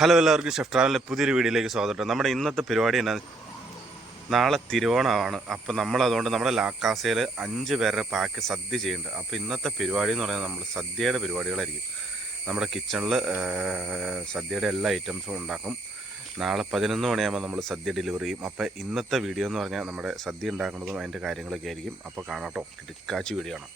Hello, എല്ലാവർക്കും chef ട്രാവലിൻ്റെ പുതിയൊരു വീഡിയോയിലേക്ക് സ്വാഗതം. നമ്മുടെ ഇന്നത്തെ പരിപാടി എന്നാ, നാളെ തിരുവോണമാണ്. അപ്പോൾ നമ്മളതുകൊണ്ട് നമ്മുടെ ലാക്കാസയിൽ 5 പേരുടെ പാക്ക് സദ്യ ചെയ്യുന്നുണ്ട്. അപ്പോൾ ഇന്നത്തെ പരിപാടി എന്ന് പറയുന്നത് നമ്മൾ സദ്യയുടെ പരിപാടികളായിരിക്കും. നമ്മുടെ കിച്ചണിൽ സദ്യയുടെ എല്ലാ ഐറ്റംസും ഉണ്ടാക്കും. നാളെ 11 മണിയാകുമ്പോൾ നമ്മൾ സദ്യ ഡെലിവറി ചെയ്യും. അപ്പോൾ ഇന്നത്തെ വീഡിയോ എന്ന് പറഞ്ഞാൽ നമ്മുടെ സദ്യ ഉണ്ടാക്കുന്നതും അതിൻ്റെ കാര്യങ്ങളൊക്കെ ആയിരിക്കും. അപ്പോൾ കാണാട്ടോ, കിടക്കാച്ചി വീഡിയോ ആണ്.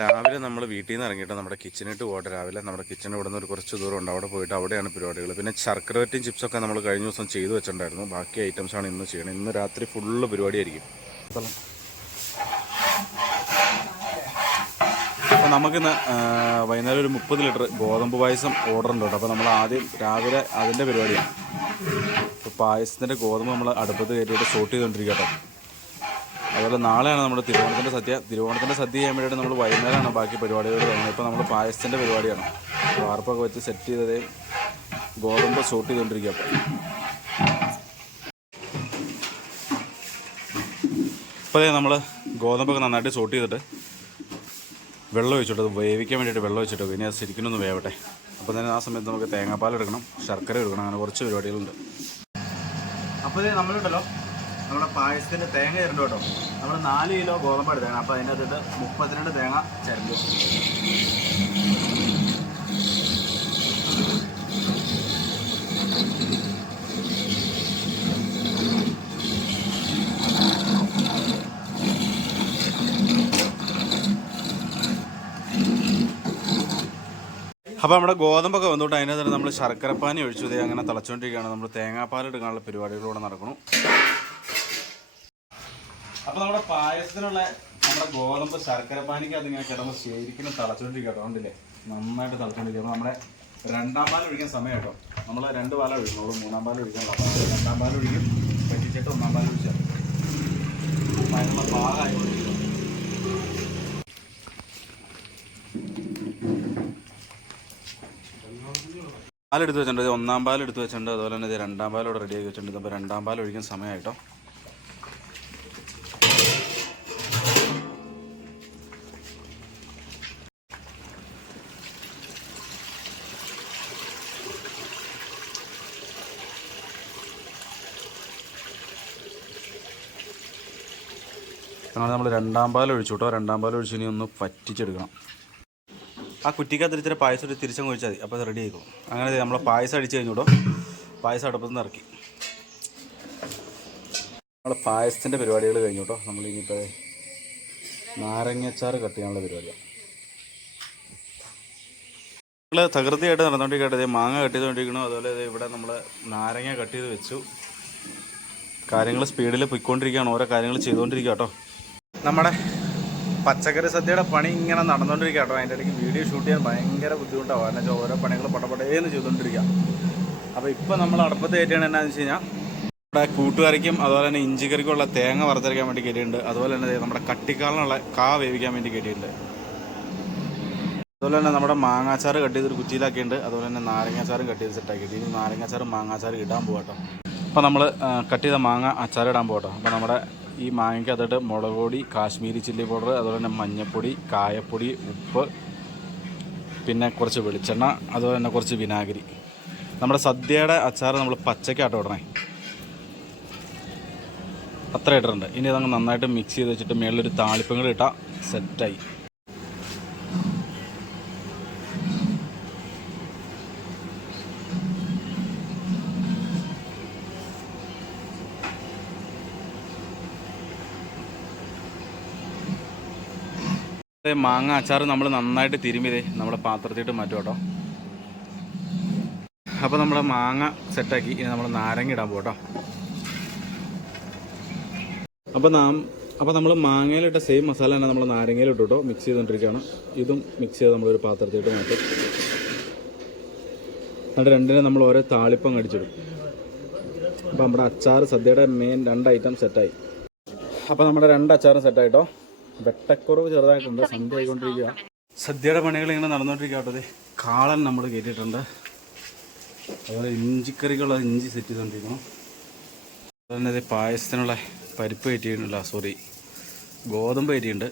രാവിലെ നമ്മൾ വീട്ടിൽ നിന്ന് ഇറങ്ങിയിട്ട് നമ്മുടെ കിച്ചണിട്ട് പോകട്ടെ. രാവിലെ നമ്മുടെ കിച്ചൺ ഇവിടെ നിന്ന് ഒരു കുറച്ച് ദൂരം ഉണ്ട്, അവിടെ പോയിട്ട് അവിടെയാണ് പരിപാടികൾ. പിന്നെ ശർക്കര വരട്ടിയും ചിപ്സൊക്കെ നമ്മൾ കഴിഞ്ഞ ദിവസം ചെയ്തു വെച്ചിട്ടുണ്ടായിരുന്നു. ബാക്കി ഐറ്റംസാണ് ഇന്ന് ചെയ്യണം. ഇന്ന് രാത്രി ഫുള്ള് പരിപാടിയായിരിക്കും. അപ്പോൾ നമുക്കിന്ന് വൈകുന്നേരം ഒരു 30 ലിറ്റർ ഗോതമ്പ് പായസം ഓർഡർ ഉണ്ട്. അപ്പോൾ നമ്മൾ ആദ്യം രാവിലെ അതിൻ്റെ പരിപാടിയാണ്. ഇപ്പോൾ പായസത്തിൻ്റെ ഗോതമ്പ് നമ്മൾ അടുപ്പത്ത് കയറ്റിയിട്ട് സോട്ട് ചെയ്തുകൊണ്ടിരിക്കുക കേട്ടോ. അതുപോലെ നാളെയാണ് നമ്മുടെ തിരുവോണത്തിൻ്റെ സദ്യ ചെയ്യാൻ വേണ്ടിയിട്ട് നമ്മൾ വൈകുന്നേരമാണ് ബാക്കി പരിപാടികൾ തുടങ്ങുന്നത്. ഇപ്പോൾ നമ്മൾ പായസത്തിൻ്റെ പരിപാടിയാണ്. വാർപ്പൊക്കെ വെച്ച് സെറ്റ് ചെയ്തത് ഗോതമ്പ് സോട്ട് ചെയ്തുകൊണ്ടിരിക്കുക. അപ്പോൾ നമ്മൾ ഗോതമ്പൊക്കെ നന്നായിട്ട് സോട്ട് ചെയ്തിട്ട് വെള്ളം ഒഴിച്ചിട്ട് അത് വേവിക്കാൻ വേണ്ടിയിട്ട് വെള്ളം ഒഴിച്ചിട്ട് ഇനി അത് ശരിക്കും വേവട്ടെ. അപ്പോൾ തന്നെ ആ സമയത്ത് നമുക്ക് തേങ്ങാപ്പാൽ എടുക്കണം, ശർക്കര എടുക്കണം, അങ്ങനെ കുറച്ച് പരിപാടികളുണ്ട്. അപ്പോൾ നമ്മളുണ്ടല്ലോ നമ്മുടെ പായസത്തിൻ്റെ തേങ്ങ ചിരണ്ട കേട്ടോ. നമ്മൾ 4 കിലോ ഗോതമ്പ് എടുത്തേക്കണം. അപ്പോൾ അതിൻ്റെ അകത്തിട്ട് 32 തേങ്ങ ചിരണ്ടി. അപ്പോൾ നമ്മുടെ ഗോതമ്പൊക്കെ വന്നോട്ട് അതിനകത്ത് തന്നെ നമ്മൾ ശർക്കരപ്പാനി ഒഴിച്ചു ഇതേ അങ്ങനെ തിളച്ചുകൊണ്ടിരിക്കുകയാണ്. നമ്മൾ തേങ്ങാപ്പാൽ എടുക്കാനുള്ള പരിപാടികളിലൂടെ നടക്കണം. അപ്പോൾ നമ്മുടെ പായസത്തിനുള്ള നമ്മുടെ ഗോതമ്പ് ശർക്കരപ്പാനിക്ക് അതിങ്ങനെ കിടന്ന് ശരിക്കും തിളച്ചുകൊണ്ടിരിക്കുക കേട്ടോ. കണ്ടില്ലേ, നന്നായിട്ട് തിളച്ചുകൊണ്ടിരിക്കുക. അപ്പോൾ നമ്മുടെ 2ാം പാൽ ഒഴിക്കാൻ സമയം കേട്ടോ. നമ്മൾ 2 പാൽ ഒഴിക്കുള്ളൂ, 3ാം പാൽ ഒഴിക്കാനുള്ള. 2ാം പാൽ ഒഴിക്കും, പറ്റിച്ചിട്ട് 1ാം പാൽ ഒഴിച്ചാൽ അതിനുള്ള പാകമായിക്കൊണ്ടിരിക്കും. പാലെടുത്ത് വെച്ചിട്ടുണ്ട്, 1ാം പാൽ എടുത്ത് വെച്ചിട്ടുണ്ട്. അതുപോലെ തന്നെ 2ാം പാലോടെ റെഡിയാക്കി വെച്ചിട്ടുണ്ട്. അപ്പോൾ 2ാം പാൽ ഒഴിക്കാൻ സമയമായിട്ടോ. അങ്ങനെ നമ്മൾ 2ാം പാൽ ഒഴിച്ചു കേട്ടോ. 2ാം പാൽ ഒഴിച്ച് ഇനി ഒന്ന് പറ്റിച്ചെടുക്കണം. ആ കുറ്റിക്കകത്ത് ഇച്ചിരി പായസം തിരിച്ചങ്ങ് ഒഴിച്ചാൽ മതി. അപ്പോൾ അത് റെഡി ആയിക്കോളും. അങ്ങനെ നമ്മൾ പായസം അടിച്ച് കഴിഞ്ഞു കേട്ടോ. പായസം അടുപ്പത്ത് നിന്ന് ഇറക്കി. നമ്മൾ പായസത്തിൻ്റെ പരിപാടികൾ കഴിഞ്ഞു കേട്ടോ. നമ്മൾ ഇനിയിപ്പോൾ നാരങ്ങച്ചാറ് കട്ട് ചെയ്യാനുള്ള പരിപാടിയാണ്. നമ്മൾ തകൃതിയായിട്ട് നടന്നുകൊണ്ടിരിക്കട്ടെ. മാങ്ങ കട്ട് ചെയ്തുകൊണ്ടിരിക്കണം. അതുപോലെ ഇവിടെ നമ്മൾ നാരങ്ങ കട്ട് ചെയ്ത് വെച്ചു. കാര്യങ്ങൾ സ്പീഡിൽ പൊയ്ക്കൊണ്ടിരിക്കുകയാണ്. ഓരോ കാര്യങ്ങൾ ചെയ്തുകൊണ്ടിരിക്കുക കേട്ടോ. നമ്മുടെ പച്ചക്കറി സദ്യയുടെ പണി ഇങ്ങനെ നടന്നുകൊണ്ടിരിക്കുക കേട്ടോ. അതിൻ്റെ ഇടയ്ക്ക് വീഡിയോ ഷൂട്ട് ചെയ്യാൻ ഭയങ്കര ബുദ്ധിമുട്ടാവും. കാരണം വെച്ചാൽ ഓരോ പണികൾ പടപടേന്ന് ചെയ്തുകൊണ്ടിരിക്കുക. അപ്പോൾ ഇപ്പോൾ നമ്മൾ അടുപ്പത്ത് കയറ്റിയാണ് എന്നാന്ന് വെച്ച് കഴിഞ്ഞാൽ നമ്മുടെ കൂട്ടുകറിക്കും അതുപോലെ തന്നെ ഇഞ്ചിക്കറിക്കുള്ള തേങ്ങ വറുത്തരയ്ക്കാൻ വേണ്ടി കയറ്റിയിട്ടുണ്ട്. അതുപോലെ തന്നെ നമ്മുടെ കട്ടിക്കാലിനുള്ള കാ വേവിക്കാൻ വേണ്ടി കയറ്റിയിട്ടുണ്ട്. അതുപോലെ തന്നെ നമ്മുടെ മാങ്ങാച്ചാറ് കട്ട് ചെയ്തൊരു കുറ്റിയിലാക്കിയിട്ടുണ്ട്. അതുപോലെ തന്നെ നാരങ്ങാച്ചാറും കട്ട് ചെയ്ത് സെറ്റാക്കിയിട്ട് ഇനി നാരങ്ങാച്ചാറും മാങ്ങാച്ചാറും ഇടാൻ പോകട്ടോ. അപ്പോൾ നമ്മൾ കട്ട് ചെയ്ത മാങ്ങ അച്ചാറിടാൻ പോകട്ടോ. അപ്പോൾ നമ്മുടെ ഈ മാങ്ങയ്ക്ക് അതിട്ട് മുളക് പൊടി, കാശ്മീരി ചില്ലി പൗഡർ, അതുപോലെ തന്നെ മഞ്ഞൾപ്പൊടി, കായപ്പൊടി, ഉപ്പ്, പിന്നെ കുറച്ച് വെളിച്ചെണ്ണ, അതുപോലെ തന്നെ കുറച്ച് വിനാഗിരി. നമ്മുടെ സദ്യയുടെ അച്ചാർ നമ്മൾ പച്ചക്കാട്ടോ ഇടണേ. അത്ര ഇട്ടിട്ടുണ്ട്. ഇനി അതങ്ങ് നന്നായിട്ട് മിക്സ് ചെയ്ത് വെച്ചിട്ട് മേളിലൊരു താളിപ്പം കൂടി ഇട്ടാൽ സെറ്റായി. മാങ്ങ അച്ചാർ നമ്മൾ നന്നായിട്ട് തിരുമ്മിതേ നമ്മുടെ പാത്രത്തിട്ട് മാറ്റും കേട്ടോ. അപ്പോൾ നമ്മൾ മാങ്ങ സെറ്റാക്കി ഇനി നമ്മൾ നാരങ്ങ ഇടാൻ പോകട്ടോ. അപ്പോൾ നമ്മൾ മാങ്ങയിലിട്ട സെയിം മസാല തന്നെ നമ്മൾ നാരങ്ങയിലിട്ടു കേട്ടോ. മിക്സ് ചെയ്തുകൊണ്ടിരിക്കുകയാണ്. ഇതും മിക്സ് ചെയ്ത് നമ്മളൊരു പാത്രത്തിട്ട് മാറ്റും. എന്നിട്ട് രണ്ടിനെ നമ്മൾ ഓരോ താളിപ്പം അടിച്ചിടും. അപ്പോൾ നമ്മുടെ അച്ചാർ സദ്യയുടെ മെയിൻ 2 ഐറ്റം സെറ്റായി. അപ്പോൾ നമ്മുടെ 2 അച്ചാറും സെറ്റായിട്ടോ. വെട്ടക്കുറവ് ചെറുതായിട്ടുണ്ട്, സന്ധ്യ ആയിക്കൊണ്ടിരിക്കുക. സദ്യയുടെ പണികൾ ഇങ്ങനെ നടന്നുകൊണ്ടിരിക്കുക കേട്ടോ. കാളൻ നമ്മൾ കയറ്റിയിട്ടുണ്ട്. അതുപോലെ ഇഞ്ചിക്കറികൾ ഇഞ്ചി സെറ്റ് ചെയ്തുകൊണ്ടിരിക്കണം. അതുപോലെ തന്നെ പായസത്തിനുള്ള പരിപ്പ് കയറ്റിയിട്ടില്ല, സോറി, ഗോതമ്പ് കയറ്റിയിട്ടുണ്ട്.